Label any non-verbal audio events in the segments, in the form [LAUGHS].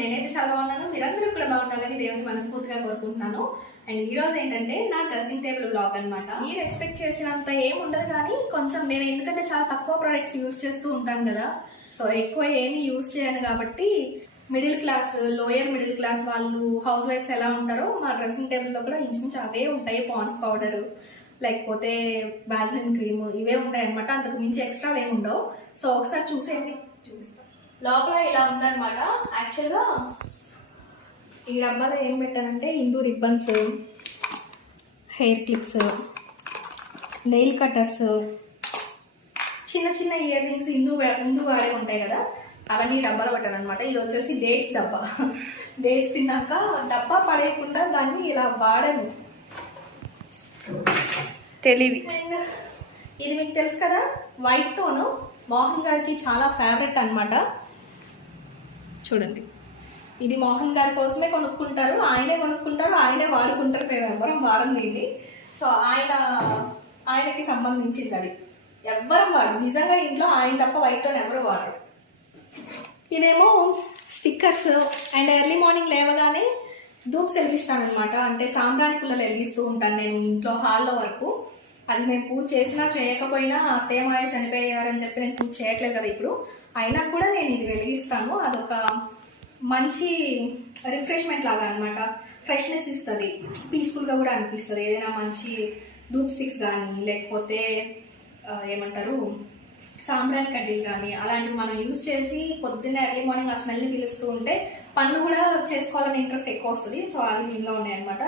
నేనైతే చాలా బాగున్నాను. మీరందరూ కూడా బాగుండాలని దేవుని మనస్ఫూర్తిగా కోరుకుంటున్నాను. అండ్ ఈ రోజు ఏంటంటే నా డ్రెస్సింగ్ టేబుల్ బ్లాగ్ అనమాట మీరు ఎక్స్పెక్ట్ చేసినంత ఏం ఉండదు కానీ కొంచెం నేను ఎందుకంటే చాలా తక్కువ ప్రొడక్ట్స్ యూజ్ చేస్తూ ఉంటాను కదా. సో ఎక్కువ ఏమీ యూజ్ చేయను కాబట్టి middle class lower middle class వాళ్ళు హౌస్ వైఫ్స్ ఎలా ఉంటారో మా డ్రెస్సింగ్ టేబుల్లో కూడా ఇంచుమించు అవే ఉంటాయి పాన్స్ పౌడర్. లేకపోతే బాజిలిన్ క్రీమ్ ఇవే ఉంటాయి అనమాట అంతకు మించి ఎక్స్ట్రా ఏమి ఉండవు. సో ఒకసారి చూసేయండి. చూపిస్తాను లోపల ఇలా ఉందన్నమాట. యాక్చువల్గా ఈ డబ్బాలో ఏం పెట్టానంటే Hindu ribbons hair clips nail cutters చిన్న చిన్న ఇయర్ రింగ్స్ హిందూ హిందూ వాడే ఉంటాయి కదా అవన్నీ డబ్బాలో పెట్టాను అనమాట ఇది వచ్చేసి డేట్స్ డబ్బా. డేట్స్ తిన్నాక డబ్బా పడేయకుండా దాన్ని ఇలా వాడను. తెలివి. అండ్ ఇది మీకు తెలుసు కదా వైట్ టోన్ మోహన్ గారికి చాలా ఫేవరెట్ అన్నమాట. చూడండి. ఇది మోహన్ గారి కోసమే కొనుక్కుంటారు ఆయనే కొనుక్కుంటారు ఆయనే వాడుకుంటారు మేము ఎవ్వరం వాడం దీన్ని సో ఆయన ఆయనకి సంబంధించింది అది. ఎవ్వరం వాడు. నిజంగా ఇంట్లో ఆయన తప్ప వైట్ టోన్ ఎవరు వాడరు. ఇదేమో స్టిక్కర్స్ అండ్ ఎర్లీ మార్నింగ్ లేవగానే ధూప్స్ వెలిగిస్తాను అనమాట అంటే సాంబ్రాణి పుల్లలు వెలిగిస్తూ ఉంటాను నేను ఇంట్లో హాల్లో వరకు. అది మేము పూజ చేసినా చేయకపోయినా అత్తయ్య మాయ చనిపోయారని చెప్పి నేను పూజ చేయట్లేదు కదా ఇప్పుడు. అయినా కూడా నేను ఇది వెలిగిస్తాను. అదొక మంచి రిఫ్రెష్మెంట్ లాగా అనమాట ఫ్రెష్నెస్ ఇస్తుంది. పీస్ఫుల్గా కూడా అనిపిస్తుంది. ఏదైనా మంచి ధూప్ స్టిక్స్ కానీ లేకపోతే ఏమంటారు సాంబ్రాన్ కడ్డీలు కానీ అలాంటివి మనం యూజ్ చేసి పొద్దున్న ఎర్లీ మార్నింగ్ ఆ స్మెల్ని పిలుస్తూ ఉంటే పన్ను కూడా చేసుకోవాలని ఇంట్రెస్ట్ ఎక్కువ వస్తుంది. సో అది దీనిలో ఉన్నాయన్నమాట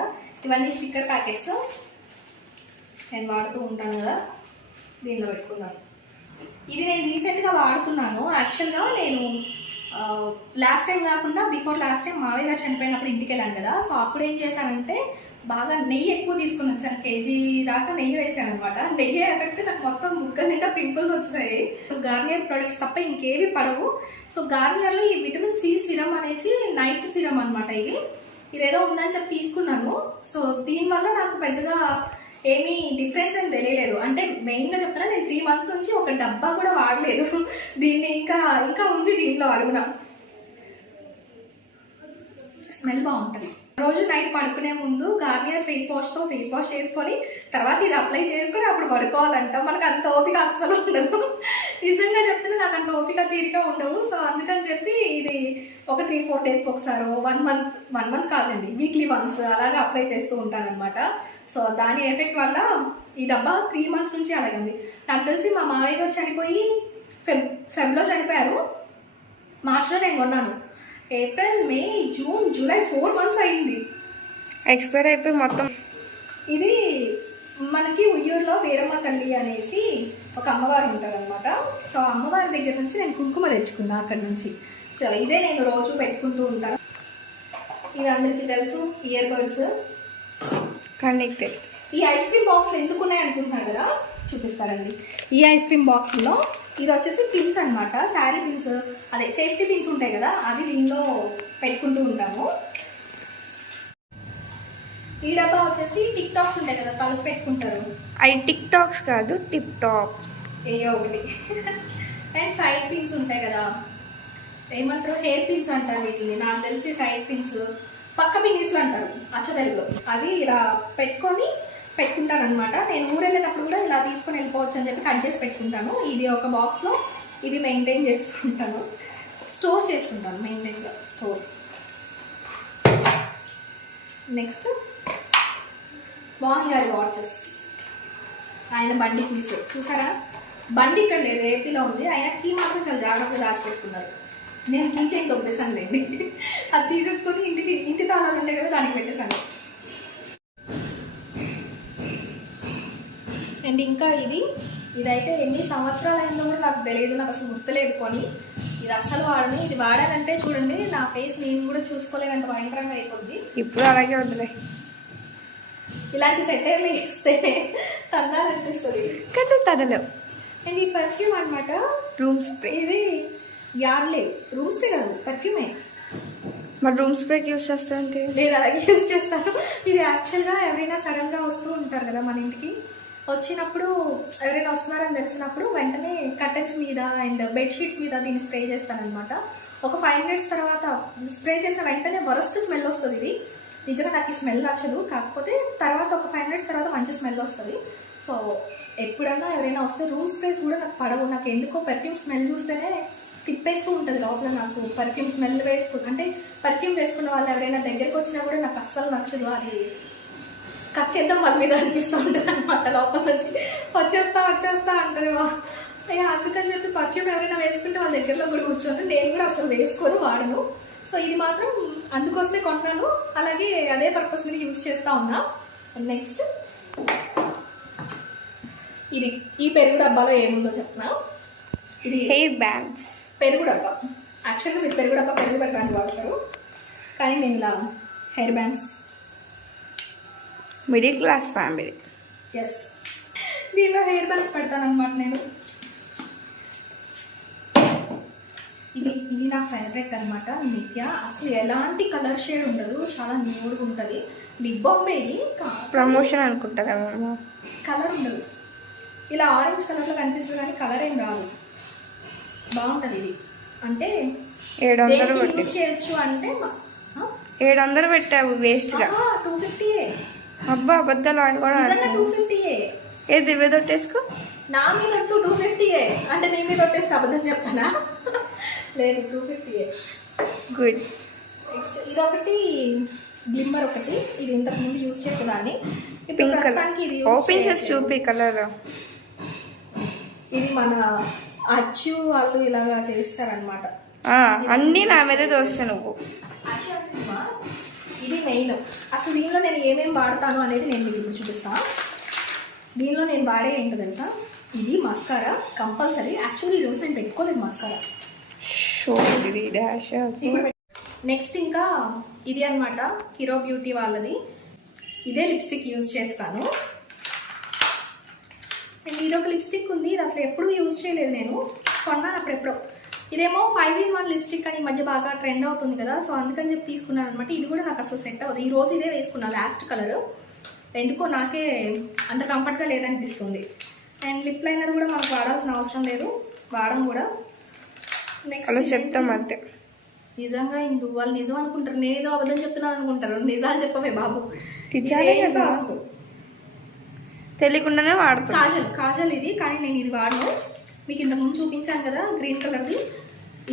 ఇవన్నీ స్టిక్కర్ ప్యాకెట్స్ నేను వాడుతూ ఉంటాను కదా దీనిలో పెట్టుకున్నాను. ఇది నేను రీసెంట్గా వాడుతున్నాను. యాక్చువల్గా నేను లాస్ట్ టైం కాకుండా బిఫోర్ లాస్ట్ టైం మావయ్య గారు చనిపోయినప్పుడు ఇంటికి వెళ్ళాను కదా సో అప్పుడు ఏం చేశానంటే బాగా నెయ్యి ఎక్కువ తీసుకుని వచ్చాను కేజీ దాకా నెయ్యి తెచ్చాను అనమాట నెయ్యి ఎఫెక్ట్ నాకు మొత్తం ముక్కల నిండా పింపుల్స్ వచ్చాయి గార్నియర్ ప్రొడక్ట్స్ తప్ప ఇంకేవి పడవు. సో గార్నియర్లో ఈ విటమిన్ సి సిరమ్ అనేసి నైట్ సిరమ్ అనమాట ఇది. ఇదేదో ఉందని చెప్పి తీసుకున్నాను. సో దీనివల్ల నాకు పెద్దగా ఏమీ డిఫరెన్స్ ఏం తెలియలేదు. అంటే మెయిన్గా చెప్తున్నా నేను త్రీ మంత్స్ నుంచి ఒక డబ్బా కూడా వాడలేదు. [LAUGHS] దీన్ని ఇంకా ఇంకా ఉంది దీంట్లో అడుగున. స్మెల్ బాగుంటుంది. రోజు నైట్ పడుకునే ముందు గార్నియర్ ఫేస్ వాష్తో ఫేస్ వాష్ చేసుకొని తర్వాత ఇది అప్లై చేసుకొని అప్పుడు పడుకోవాలంట. మనకు అంత ఓపిక అస్సలు ఉండదు. [LAUGHS] నిజంగా చెప్తున్నా నాకు అంత ఓపిక తీరిక ఉండవు. సో అందుకని చెప్పి ఇది ఒక త్రీ ఫోర్ డేస్కి ఒకసారి వన్ మంత్ వన్ మంత్ కాదండి వీక్లీ వన్స్ అలాగా అప్లై చేస్తూ ఉంటాను అనమాట సో దాని ఎఫెక్ట్ వల్ల ఈ డబ్బా త్రీ మంత్స్ నుంచి అలాగే ఉంది నాకు తెలిసి మా మామయ్య గారు చనిపోయి ఫెబ్ ఫెబ్లో చనిపోయారు. మార్చ్లో నేను కొన్నాను. April May June July four months అయింది. ఎక్స్పైర్ అయిపోయి మొత్తం ఇది మనకి ఉయ్యూరులో వీరమ్మ తల్లి అనేసి ఒక అమ్మవారు ఉంటారు అనమాట సో అమ్మవారి దగ్గర నుంచి నేను కుంకుమ తెచ్చుకున్నా అక్కడి నుంచి. సో ఇదే నేను రోజు పెట్టుకుంటూ ఉంటాను. ఇది అందరికీ తెలుసు ఇయర్ బడ్స్. కనెక్టెడ్ ఈ ఐస్ క్రీమ్ బాక్స్ ఎందుకు ఉన్నాయి అనుకుంటున్నారు కదా? చూపిస్తారండి ఈ ఐస్ క్రీమ్ బాక్స్లో ఇది వచ్చేసి పిన్స్ అన్నమాట. శారీ పిన్స్ అదే సేఫ్టీ పిన్స్ ఉంటాయి కదా అవి దీనిలో పెట్టుకుంటూ ఉంటాము. ఈ డబ్బా వచ్చేసి టిక్ టాక్స్ ఉంటాయి కదా తలుపు పెట్టుకుంటారు. అవి టిక్ టాక్స్ కాదు టిప్ టాప్స్. ఏ ఒకటి. అండ్ సైడ్ పిన్స్ ఉంటాయి కదా. ఏమంటారు? హెయిర్ పిన్స్ అంటారు వీటిని. నాకు తెలిసి సైడ్ పిన్స్ పక్క పిన్నిస్లు అంటారు అచ్చతెలుగులో అవి ఇలా పెట్టుకొని పెట్టుకుంటాను అనమాట నేను ఊరు కూడా ఇలా తీసుకొని వెళ్ళిపోవచ్చు అని చెప్పి కట్ చేసి పెట్టుకుంటాను. ఇది ఒక బాక్స్లో ఇవి మెయింటైన్ చేసుకుంటాను. స్టోర్ చేసుకుంటాను మెయింటైన్గా స్టోర్. నెక్స్ట్ మోహన్ గారి వాచెస్. ఆయన బండి పీస్ చూసారా? బండి ఇక్కడ లేదు ఏపీలో ఉంది. ఆయన కీ మాత్రం చాలా జాగ్రత్తగా దాచిపెట్టుకున్నారు. నేను కీ దొబ్బేసాను లేండి అది తీసేసుకొని ఇంటికి ఇంటి తాళాలు ఉంటాయి కదా దానికి పెట్టేశాను. అండ్ ఇంకా ఇది ఇదైతే ఎన్ని సంవత్సరాలు అయిందో కూడా నాకు తెలియదు నాకు అసలు గుర్తులేదు కొని ఇది అస్సలు వాడను. ఇది వాడానంటే చూడండి నా ఫేస్ నేను కూడా చూసుకోలేనంత భయంకరంగా అయిపోద్ది. ఇప్పుడు అలాగే వదిలే ఇలాంటి సెటైర్లు వేస్తే తన్నాలనిపిస్తుంది. కానీ తడలేవు అండ్ ఈ పర్ఫ్యూమ్ అన్నమాట రూమ్ స్ప్రే ఇది యార్లే రూమ్ స్ప్రే కాదు పర్ఫ్యూమే మరి రూమ్ స్ప్రేకి యూస్ చేస్తా అంటే? నేను అలాగే యూజ్ చేస్తాను. ఇది యాక్చువల్గా ఎవరైనా సడన్గా వస్తూ ఉంటారు కదా మన ఇంటికి వచ్చినప్పుడు ఎవరైనా వస్తున్నారని తెలిసినప్పుడు వెంటనే కర్టన్స్ మీద అండ్ బెడ్షీట్స్ మీద దీన్ని స్ప్రే చేస్తానన్నమాట. ఒక ఫైవ్ మినిట్స్ తర్వాత స్ప్రే చేసిన వెంటనే వరస్ట్ స్మెల్ వస్తుంది ఇది. నిజంగా నాకు ఈ స్మెల్ నచ్చదు. కాకపోతే తర్వాత ఒక ఫైవ్ మినిట్స్ తర్వాత మంచి స్మెల్ వస్తుంది. సో ఎప్పుడన్నా ఎవరైనా వస్తే రూమ్ స్ప్రేస్ కూడా నాకు పడవు. నాకు ఎందుకో పెర్ఫ్యూమ్ స్మెల్ చూస్తేనే తిప్పేస్తూ ఉంటుంది లోపల నాకు. పర్ఫ్యూమ్ స్మెల్ వేసుకుని అంటే పర్ఫ్యూమ్ వేసుకున్న వాళ్ళు ఎవరైనా దగ్గరికి వచ్చినా కూడా నాకు అస్సలు నచ్చదు. అది కక్కేద్దాం వాళ్ళ మీద అనిపిస్తూ ఉంటుంది అనమాట లోపల నుంచి వచ్చేస్తా వచ్చేస్తా అంటుంది అయ్యా. అందుకని చెప్పి పర్ఫ్యూమ్ ఎవరైనా వేసుకుంటే వాళ్ళ దగ్గరలో కూడా కూర్చొని నేను కూడా అసలు వేసుకోను వాడను. సో ఇది మాత్రం అందుకోసమే కొంటున్నాను అలాగే అదే పర్పస్ మీద యూజ్ చేస్తూ ఉన్నా. నెక్స్ట్ ఇది ఈ పెరుగు డబ్బాలో ఏముందో చెప్తున్నా. ఇది హెయిర్ బ్యాండ్స్ పెరుగు డబ్బా యాక్చువల్గా మీరు పెరుగు డబ్బా పెరుగు పెట్టడానికి వాడతారు. కానీ నేను ఇలా hair bands middle class families దీనిలో హెయిర్ బ్యాండ్స్ పెడతాను అనమాట నేను. ఇది ఇది నా ఫేవరెట్ అనమాట నిత్య. అసలు ఎలాంటి కలర్ షేడ్ ఉండదు చాలా న్యూడ్గా ఉంటుంది. లిప్ బామ్ ఇది ప్రమోషన్ అనుకుంటారేమో. కలర్ ఉండదు. ఇలా ఆరెంజ్ కలర్లో కనిపిస్తుంది కానీ కలర్ ఏం రాదు. బాగుంటుంది ఇది. అంటే ఏడు వందలు కొట్టి చేయొచ్చు అంటే ఏడు వందలు పెట్టావు వేస్ట్గా టూ ఫిఫ్టీయే అబ్బా అబద్ధాలు ఆడుకోవడం టూ ఫిఫ్టీయే ఏ. దివ్య తొట్టేసుకో? నా మీద టూ ఫిఫ్టీయే అంటే నీ మీద కొట్టేస్తే అబద్ధం చెప్తానా? లేదు టూ ఫిఫ్టీయే గుడ్ నెక్స్ట్ ఇది ఒకటి గ్లిమ్మర్ ఒకటి. ఇది ఇంతకు ముందు యూజ్ చేసేదాన్ని. ఇప్పుడు పింక్ ఇది ఓపెన్ చేసి. చూపి కలర్ ఇది మన అచ్చు వాళ్ళు ఇలాగా చేస్తారనమాట అన్నీ నా మీదే దోస్తాయి నువ్వు. ఇది మెయిన్ అసలు దీనిలో నేను ఏమేమి వాడతాను అనేది నేను మీకు ఇప్పుడు చూపిస్తాను దీనిలో నేను వాడే ఏంటో తెలుసా? ఇది మస్కారా కంపల్సరీ యాక్చువల్లీ ఈరోజు నేను పెట్టుకోలేదు మస్కారా షో ఇది డాష్ నెక్స్ట్ ఇంకా ఇది అన్నమాట హీరో బ్యూటీ వాళ్ళది. ఇదే లిప్స్టిక్ యూజ్ చేస్తాను. అండ్ ఇది ఒక లిప్స్టిక్ ఉంది. ఇది అసలు ఎప్పుడూ యూజ్ చేయలేదు నేను. కొన్నాను అప్పుడెప్పుడో. ఇదేమో ఫైవ్ ఇన్ వన్ లిప్స్టిక్ అని ఈ మధ్య బాగా ట్రెండ్ అవుతుంది కదా. సో అందుకని చెప్పి తీసుకున్నాను అనమాట ఇది కూడా నాకు అసలు సెట్ అవ్వదు. ఈ రోజు ఇదే వేసుకున్నా లాస్ట్ కలర్ ఎందుకో నాకే అంత కంఫర్ట్గా లేదనిపిస్తుంది. అండ్ లిప్ లైనర్ కూడా మనకు వాడాల్సిన అవసరం లేదు. వాడడం కూడా. నెక్స్ట్ చెప్తాం అంతే. నిజంగా ఇందు వాళ్ళు నిజం అనుకుంటారు. నేనేదో అబద్ధం చెప్తున్నాను అనుకుంటారు. నిజాలు చెప్పవే బాబు. నిజాలే కదా. తెలియకుండానే వాడుతున్నా. కాజల్ కాజల్ ఇది కానీ నేను ఇది వాడను. మీకు ఇంతకు ముందు చూపించాను కదా గ్రీన్ కలర్ది.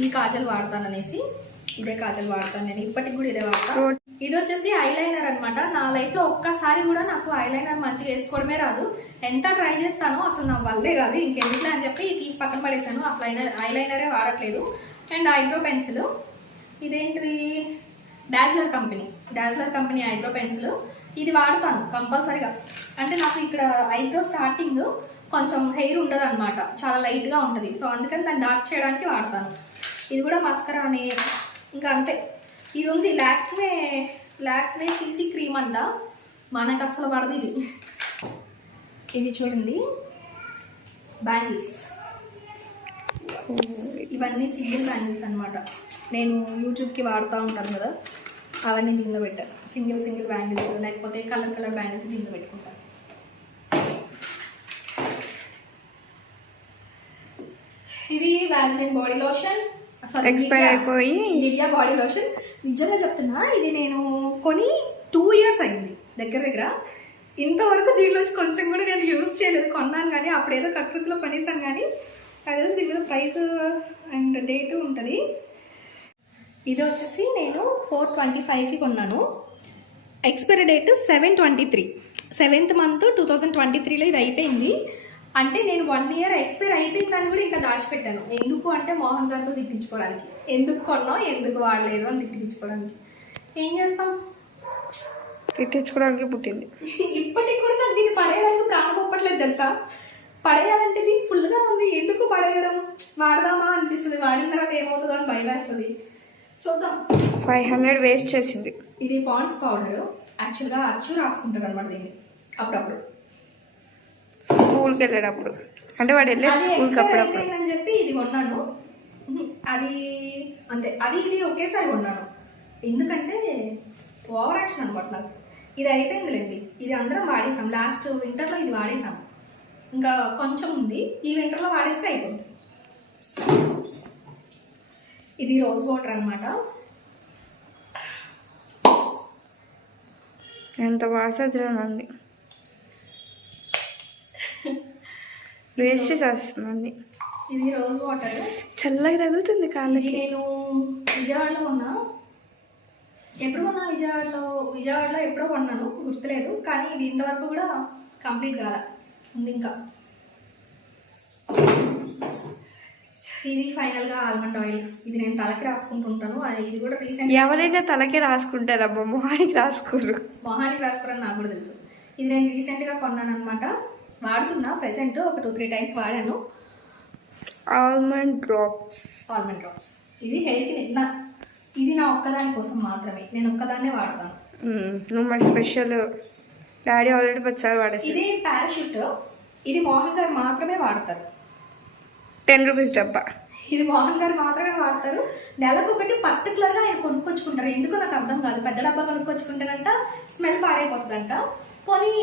ఈ కాజల్ వాడతాను అనేసి. ఇదే కాజల్ వాడతాను నేను ఇప్పటికి కూడా ఇదే వాడతాను ఇది వచ్చేసి ఐలైనర్ అన్నమాట. నా లైఫ్లో ఒక్కసారి కూడా నాకు ఐలైనర్ మంచిగా వేసుకోవడమే రాదు. ఎంత ట్రై చేస్తానో అసలు నా వల్లే కాదు ఇంకెందుకులే అని చెప్పి తీసి పక్కన పడేసాను అసలు ఐలైనరే వాడట్లేదు. And eyebrow pencil. ఇదేంటిది? Dazzler company. Dazzler company eyebrow pencil. ఇది వాడతాను కంపల్సరీగా. అంటే నాకు ఇక్కడ ఐబ్రో స్టార్టింగ్ కొంచెం హెయిర్ ఉండదు అనమాట చాలా లైట్గా ఉంటుంది. సో అందుకని దాన్ని డార్క్ చేయడానికి వాడతాను. ఇది కూడా మస్కరా అని ఇంకా అంతే. ఇది ఉంది లాక్మే లాక్మే సీసీ క్రీమ్ అంట. మనకు అసలు పడదు ఇది. ఇది చూడండి. బ్యాంగిల్స్. ఇవన్నీ సింగిల్ బ్యాంగిల్స్ అన్నమాట. నేను యూట్యూబ్కి వాడుతూ ఉంటాను కదా. అవన్నీ దీనిలో పెట్టాను. సింగిల్ సింగిల్ బ్యాంగిల్స్ లేకపోతే కలర్ కలర్ బ్యాంగిల్స్ దీనిలో పెట్టుకుంటాను ఇది వ్యాజ్లిన్ బాడీ లోషన్. Expire అయిపోయి. Nivea body lotion. నిజంగా చెప్తున్నా ఇది నేను కొని టూ ఇయర్స్ అయింది దగ్గర దగ్గర. ఇంతవరకు దీనిలోంచి కొంచెం కూడా నేను యూజ్ చేయలేదు. కొన్నాను కానీ అప్పుడు ఏదో కకృతిలో కొనేసాను కానీ అదే దీని మీద ప్రైస్ అండ్ డేట్ ఉంటుంది. ఇది వచ్చేసి నేను ఫోర్ ట్వంటీ ఫైవ్కి కొన్నాను. Expiry date seven twenty three seventh month two thousand twenty త్రీలో ఇది అయిపోయింది. అంటే నేను వన్ ఇయర్ ఎక్స్పైర్ అయిపోయిందని కూడా ఇంకా దాచిపెట్టాను. ఎందుకు అంటే మోహన్ గారితో తిట్టించుకోవడానికి. ఎందుకు కొన్నాం ఎందుకు వాడలేదు అని తిట్టించుకోవడానికి. ఏం చేస్తాం? తిట్టించుకోవడానికి పుట్టింది. ఇప్పటికి కూడా నాకు దీన్ని పడేయడానికి ప్రాణం ఒప్పట్లేదు తెలుసా? పడేయాలంటే దీన్ని ఫుల్గా ఉంది. ఎందుకు పడేయడం? వాడదామా అనిపిస్తుంది. వాడిన తర్వాత ఏమవుతుందో అని భయం వేస్తుంది. చూద్దాం. ఫైవ్ హండ్రెడ్ వేస్ట్ చేసింది. ఇది పాండ్స్ పౌడర్. యాక్చువల్గా అచ్చు రాసుకుంటారు అనమాట దీన్ని అప్పుడప్పుడు. స్కూల్కి వెళ్ళేటప్పుడు. అంటే వాడు వెళ్ళేది అది స్కూల్కి అప్పుడప్పుడు. అయిపోయిందని చెప్పి ఇది కొన్నాను. అది అంతే. అది ఇది ఒకేసారి కొన్నాను. ఎందుకంటే ఓవర్ యాక్షన్ అనమాట నాకు. ఇది అయిపోయిందిలేండి. ఇది అందరం వాడేసాం. లాస్ట్ వింటర్లో ఇది వాడేసాం. ఇంకా కొంచెం ఉంది. ఈ వింటర్లో వాడేస్తే అయిపోతుంది ఇది రోజ్ వాటర్ అనమాట ఎంత ఉంది వేస్ట్ చేసేస్తుంది ఇది రోజ్ వాటర్ చల్లగా తగులుతుంది కాళ్ళకి. నేను విజయవాడలో ఉన్నా. ఎప్పుడు కొన్నా విజయవాడలో విజయవాడలో ఎప్పుడో కొన్నాను గుర్తులేదు. కానీ ఇది ఇంతవరకు కూడా కంప్లీట్ కాల. ఉంది ఇంకా. ఇది ఫైనల్గా ఆల్మండ్ ఆయిల్ ఇది నేను తలకి రాసుకుంటుంటాను అది ఇది కూడా రీసెంట్ ఎవరైనా తలకి రాసుకుంటారు అబ్బా మొహానికి రాసుకోరు. మొహానికి రాసుకోరని నాకు కూడా తెలుసు. ఇది నేను రీసెంట్గా కొన్నాను అనమాట వాడుతున్నా ప్రెసెంట్ ఒక టూ త్రీ టైమ్స్ వాడాను. ఆల్మండ్ డ్రాప్స్ ఆల్మండ్ డ్రాప్స్ ఇది హెయిర్కి నా ఇది నా ఒక్కదాని కోసం మాత్రమే. నేను ఒక్కదాన్నే వాడతాను. నువ్వు మరి స్పెషల్ డాడీ ఆల్రెడీ పచ్చారు వాడేసి ఇది పారాషూట్ ఇది మోహన్ గారు మాత్రమే వాడతారు. టెన్ రూపీస్ డబ్బా. ఇది మోహన్ గారు మాత్రమే వాడతారు. నెలకు ఒకటి పర్టికులర్గా ఆయన కొనుక్కొచ్చుకుంటారు. ఎందుకో నాకు అర్థం కాదు. పెద్ద డబ్బా కొనుక్కొచ్చుకుంటానంట స్మెల్ పాడైపోతుందంట. పోనీ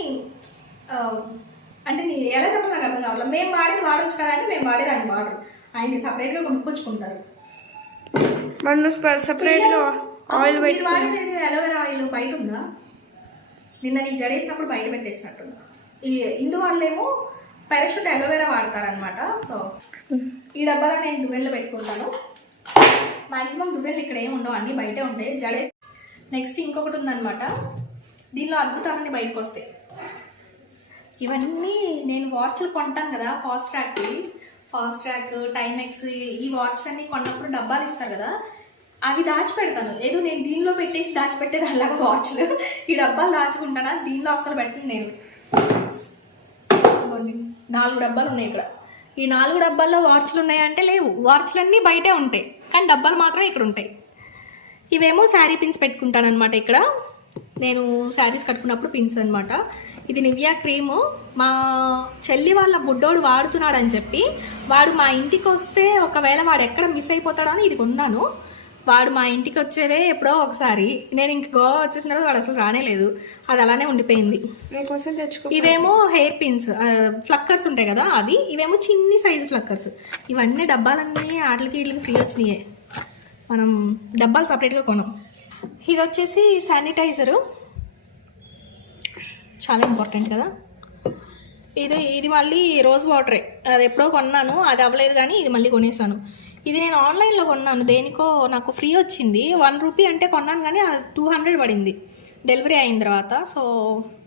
అంటే నీ ఎలా చెప్పాలి నాకు అర్థం కావాలి మేము వాడేది వాడొచ్చు కదా అంటే మేము వాడేది ఆయన వాడరు. ఆయనకి సపరేట్గా కొనుక్కొచ్చుకుంటారు. సపరేట్గా ఆయిల్ వాడేది అలోవెరా ఆయిల్ బయట ఉందా? నిన్న నీకు జడేసినప్పుడు బయట పెట్టేసినట్టుందా. ఈ ఇందు వాళ్ళేమో పారాషూట్ అలోవేరా వాడతారనమాట సో ఈ డబ్బాలో నేను దువ్వెనలో పెట్టుకుంటాను. మాక్సిమం దువ్వెనలు ఇక్కడ ఏమి ఉండవు అన్నీ బయటే ఉంటాయి. జడే నెక్స్ట్ ఇంకొకటి ఉందనమాట దీనిలో అద్భుతాలన్నీ బయటకు వస్తాయి. ఇవన్నీ నేను వాచ్లు కొంటాను కదా ఫాస్ట్ ట్రాక్కి. ఫాస్ట్ ట్రాక్ టైమెక్స్ ఈ వాచ్ అన్ని కొన్నప్పుడు డబ్బాలు ఇస్తారు కదా అవి దాచిపెడతాను. ఏదో నేను దీనిలో పెట్టేసి దాచిపెట్టేది అలాగా వాచ్లు ఈ డబ్బాలు దాచుకుంటానా? దీనిలో అస్సలు పెట్టను నేను. కొన్ని నాలుగు డబ్బాలు ఉన్నాయి ఇక్కడ. ఈ నాలుగు డబ్బాల్లో వాచ్లు ఉన్నాయంటే లేవు. వార్చులన్నీ బయటే ఉంటాయి. కానీ డబ్బాలు మాత్రం ఇక్కడ ఉంటాయి. ఇవేమో శారీ పిన్స్ పెట్టుకుంటాను అనమాట ఇక్కడ. నేను శారీస్ కట్టుకున్నప్పుడు పిన్స్ అనమాట ఇది నివ్యా క్రీము. మా చెల్లి వాళ్ళ బుడ్డోడు వాడుతున్నాడని చెప్పి వాడు మా ఇంటికి వస్తే ఒకవేళ వాడు ఎక్కడ మిస్ అయిపోతాడో అని ఇది కొన్నాను. వాడు మా ఇంటికి వచ్చేదే ఎప్పుడో ఒకసారి. నేను ఇంక గోవా వచ్చేసిన తర్వాత వాడు అసలు రానేలేదు అది అలానే ఉండిపోయింది. ఇవేమో హెయిర్ పిన్స్ ఫ్లక్కర్స్ ఉంటాయి కదా అవి. ఇవేమో చిన్ని సైజు ఫ్లక్కర్స్. ఇవన్నీ డబ్బాలన్నీ ఆటలకి వీటికి ఫ్రీ వచ్చినాయే. మనం డబ్బాలు సపరేట్గా కొనం ఇది వచ్చేసి శానిటైజరు. చాలా ఇంపార్టెంట్ కదా. ఇది ఇది మళ్ళీ రోజ్ వాటరే. అది ఎప్పుడో కొన్నాను. అది అవ్వలేదు కానీ ఇది మళ్ళీ కొనేసాను. ఇది నేను ఆన్లైన్లో కొన్నాను దేనికో నాకు ఫ్రీ వచ్చింది. వన్ రూపీ అంటే కొన్నాను కానీ అది టూ హండ్రెడ్ పడింది. డెలివరీ అయిన తర్వాత. సో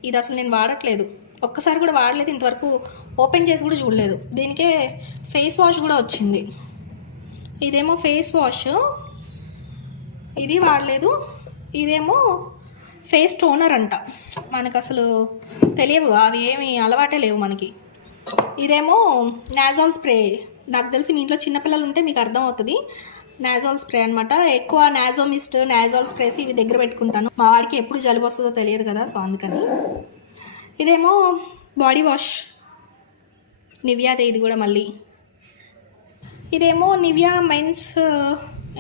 ఇది అసలు నేను వాడట్లేదు. ఒక్కసారి కూడా వాడలేదు ఇంతవరకు ఓపెన్ చేసి కూడా చూడలేదు. దీనికే ఫేస్ వాష్ కూడా వచ్చింది. ఇదేమో ఫేస్ వాష్. ఇది వాడలేదు. ఇదేమో ఫేస్ టోనర్ అంట. మనకు అసలు తెలియవు అవి ఏమి అలవాటే లేవు మనకి. ఇదేమో నాజాల్ స్ప్రే. నాకు తెలిసి మీ ఇంట్లో చిన్నపిల్లలు ఉంటే మీకు అర్థమవుతుంది. నాజాల్ స్ప్రే అనమాట ఎక్కువ నాజోమిస్ట్ నాజాల్ స్ప్రేస్ ఇవి దగ్గర పెట్టుకుంటాను. మా వాడికి ఎప్పుడు జలుబు వస్తుందో తెలియదు కదా సో అందుకని. ఇదేమో బాడీ వాష్ నివ్యాదే ఇది కూడా మళ్ళీ. ఇదేమో నివ్యా మెన్స్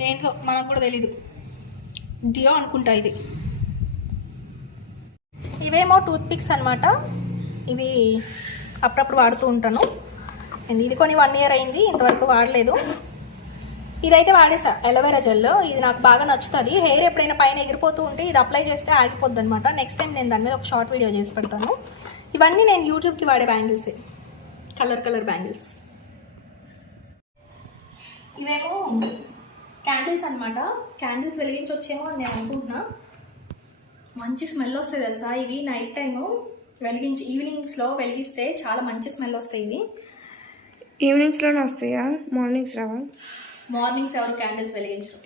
ఏంటో మనకు కూడా తెలీదు. డియో అనుకుంటా ఇది. ఇవేమో టూత్ పిక్స్ అనమాట ఇవి అప్పుడప్పుడు వాడుతూ ఉంటాను. ఇది కొని వన్ ఇయర్ అయింది ఇంతవరకు వాడలేదు. ఇదైతే వాడేసా ఎలవేరా జెల్ ఇది నాకు బాగా నచ్చుతుంది. హెయిర్ ఎప్పుడైనా పైన ఎగిరిపోతూ ఉంటే ఇది అప్లై చేస్తే ఆగిపోద్ది అనమాట నెక్స్ట్ టైం నేను దాని మీద ఒక షార్ట్ వీడియో చేసి పెడతాను. ఇవన్నీ నేను యూట్యూబ్కి వాడే బ్యాంగిల్సే కలర్ కలర్ బ్యాంగిల్స్. ఇవేమో క్యాండిల్స్ అనమాట క్యాండిల్స్ వెలిగించి వచ్చేమో అని నేను అనుకుంటున్నా. మంచి స్మెల్ వస్తాయి తెలుసా? ఇవి నైట్ టైము వెలిగించి ఈవినింగ్స్లో వెలిగిస్తే చాలా మంచి స్మెల్ వస్తాయి ఇవి. ఈవినింగ్స్లోనే వస్తాయా? మార్నింగ్స్ రావా? మార్నింగ్స్ ఎవరు క్యాండిల్స్ వెలిగించరు.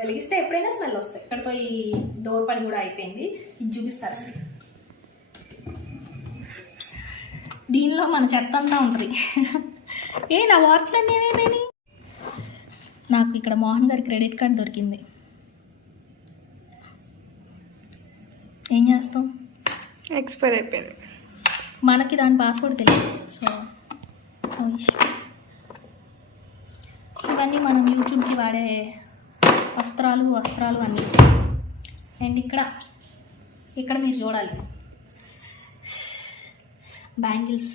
వెలిగిస్తే ఎప్పుడైనా స్మెల్ వస్తాయి. ఇక్కడతో ఈ డోర్ పని కూడా అయిపోయింది. ఇది చూపిస్తారండి దీనిలో మన చెత్త అంతా ఉంటుంది. ఏ నా వాచ్లు అన్నీ ఏమేమైనాయి నాకు ఇక్కడ మోహన్ గారి క్రెడిట్ కార్డ్ దొరికింది. ఏం చేస్తాం? ఎక్స్పైర్ అయిపోయింది. మనకి దాని పాస్వర్డ్ తెలియదు. సో. ఇవన్నీ మనం యూట్యూబ్కి వాడే వస్త్రాలు వస్త్రాలు అన్నీ. అండ్ ఇక్కడ ఇక్కడ మీరు చూడాలి. బ్యాంగిల్స్.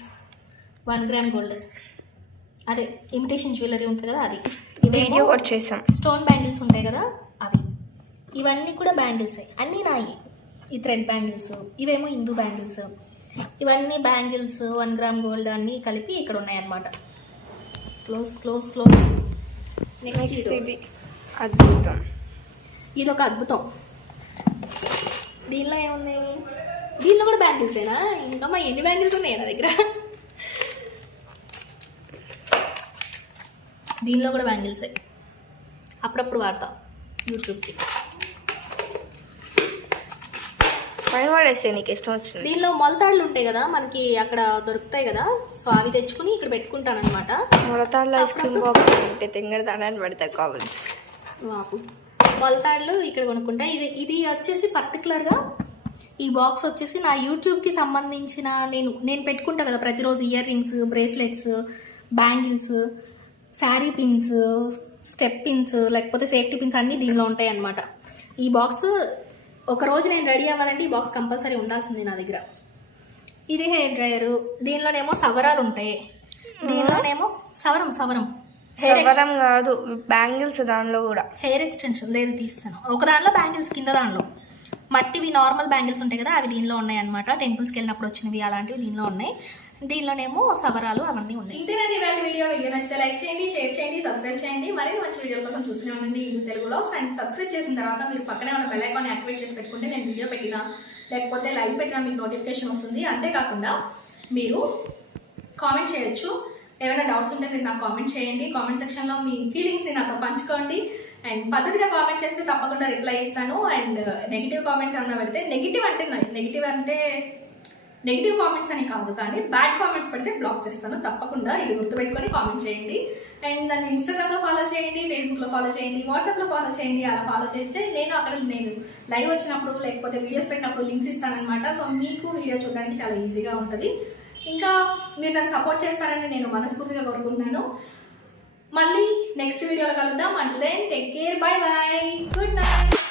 One gram gold. అదే ఇమిటేషన్ జ్యువెలరీ ఉంటుంది కదా అది. వీడియో కూడా చేసాం స్టోన్ బ్యాంగిల్స్ ఉంటాయి కదా అవి. ఇవన్నీ కూడా బ్యాంగిల్స్. అన్నీ నాయి. ఈ థ్రెడ్ బ్యాంగిల్స్. ఇవేమో హిందూ బ్యాంగిల్స్. ఇవన్నీ బ్యాంగిల్స్ వన్ గ్రామ్ గోల్డ్ అన్నీ కలిపి ఇక్కడ ఉన్నాయన్నమాట. Close close close. నెక్స్ట్ ఇది. అద్భుతం. ఇది ఒక అద్భుతం. దీనిలో ఏమున్నాయి? దీనిలో కూడా బ్యాంగిల్సేనా? ఇంకా మా ఎన్ని బ్యాంగిల్స్ ఉన్నాయి నా దగ్గర? దీనిలో కూడా బ్యాంగిల్సే. అప్పుడప్పుడు వాడతాం. యూట్యూబ్కి. పైన పడేస్తే నీకు ఇష్టం వచ్చింది దీనిలో మొలతాళ్ళు ఉంటాయి కదా మనకి అక్కడ దొరుకుతాయి కదా. సో అవి తెచ్చుకుని ఇక్కడ పెట్టుకుంటాను అనమాట మొలతాడులో ఐస్ క్రీమ్ బాక్స్ ఉంటే తింగర దాని పడతాయి కామెంట్స్ వాపు. మొలతాళ్ళు ఇక్కడ కొనుక్కుంటా. ఇది ఇది వచ్చేసి పర్టికులర్గా ఈ బాక్స్ వచ్చేసి నా యూట్యూబ్కి సంబంధించిన నేను నేను పెట్టుకుంటా కదా ప్రతిరోజు ear rings bracelets bangles sari pins step pins లేకపోతే సేఫ్టీ పిన్స్ అన్నీ దీనిలో ఉంటాయి అన్నమాట ఈ బాక్స్ ఒక రోజు నేను రెడీ అవ్వాలంటే ఈ బాక్స్ కంపల్సరీ ఉండాల్సింది నా దగ్గర. ఇది హెయిర్ డ్రైయరు. దీనిలోనేమో సవరాలు ఉంటాయి. దీనిలోనేమో సవరం సవరం. సవరం కాదు బ్యాంగిల్స్ దానిలో కూడా. హెయిర్ ఎక్స్టెన్షన్ లేదు తీస్తాను. ఒక దాంట్లో బ్యాంగిల్స్ కింద దానిలో. మట్టివి నార్మల్ బ్యాంగిల్స్ ఉంటాయి కదా అవి దీనిలో ఉన్నాయి అనమాట టెంపుల్స్కి వెళ్ళినప్పుడు వచ్చినవి అలాంటివి దీనిలో ఉన్నాయి. దీనిలోనేమో సవరాలు అవన్నీ ఉన్నాయి. ఇంతేనండి ఇవాళ వీడియో. వీడియో నచ్చితే లైక్ చేయండి షేర్ చేయండి సబ్స్క్రైబ్ చేయండి. మరిన్ని మంచి వీడియో కోసం చూస్తూనే ఉండండి. ఇల్లు తెలుగులో అండ్ సబ్స్క్రైబ్ చేసిన తర్వాత మీరు పక్కనే ఉన్న బెల్ ఐకాన్ యాక్టివేట్ చేసి పెట్టుకుంటే నేను వీడియో పెట్టినా లేకపోతే లైవ్ పెట్టినా మీకు నోటిఫికేషన్ వస్తుంది. అంతేకాకుండా మీరు కామెంట్ చేయొచ్చు. ఏమైనా డౌట్స్ ఉంటే మీరు నాకు కామెంట్ చేయండి. కామెంట్ సెక్షన్లో మీ ఫీలింగ్స్ని నాతో పంచుకోండి. అండ్ పద్ధతిగా కామెంట్ చేస్తే తప్పకుండా రిప్లై ఇస్తాను. అండ్ నెగిటివ్ కామెంట్స్ ఏమన్నా పెడితే నెగిటివ్ అంటే నెగిటివ్ అంటే నెగిటివ్ కామెంట్స్ అని కాదు. కానీ బ్యాడ్ కామెంట్స్ పెడితే బ్లాక్ చేస్తాను. తప్పకుండా ఇది గుర్తుపెట్టుకొని కామెంట్ చేయండి. అండ్ నన్ను ఇన్స్టాగ్రామ్లో ఫాలో చేయండి ఫేస్బుక్లో ఫాలో చేయండి వాట్సాప్లో ఫాలో చేయండి అలా ఫాలో చేస్తే నేను అక్కడ నేను లైవ్ వచ్చినప్పుడు లేకపోతే వీడియోస్ పెట్టినప్పుడు లింక్స్ ఇస్తానమాట సో మీకు వీడియో చూడడానికి చాలా ఈజీగా ఉంటుంది. ఇంకా మీరు నన్ను సపోర్ట్ చేస్తారని నేను మనస్ఫూర్తిగా కోరుకుంటున్నాను. మళ్ళీ నెక్స్ట్ వీడియోలో కలుద్దాం. And then take care bye bye good night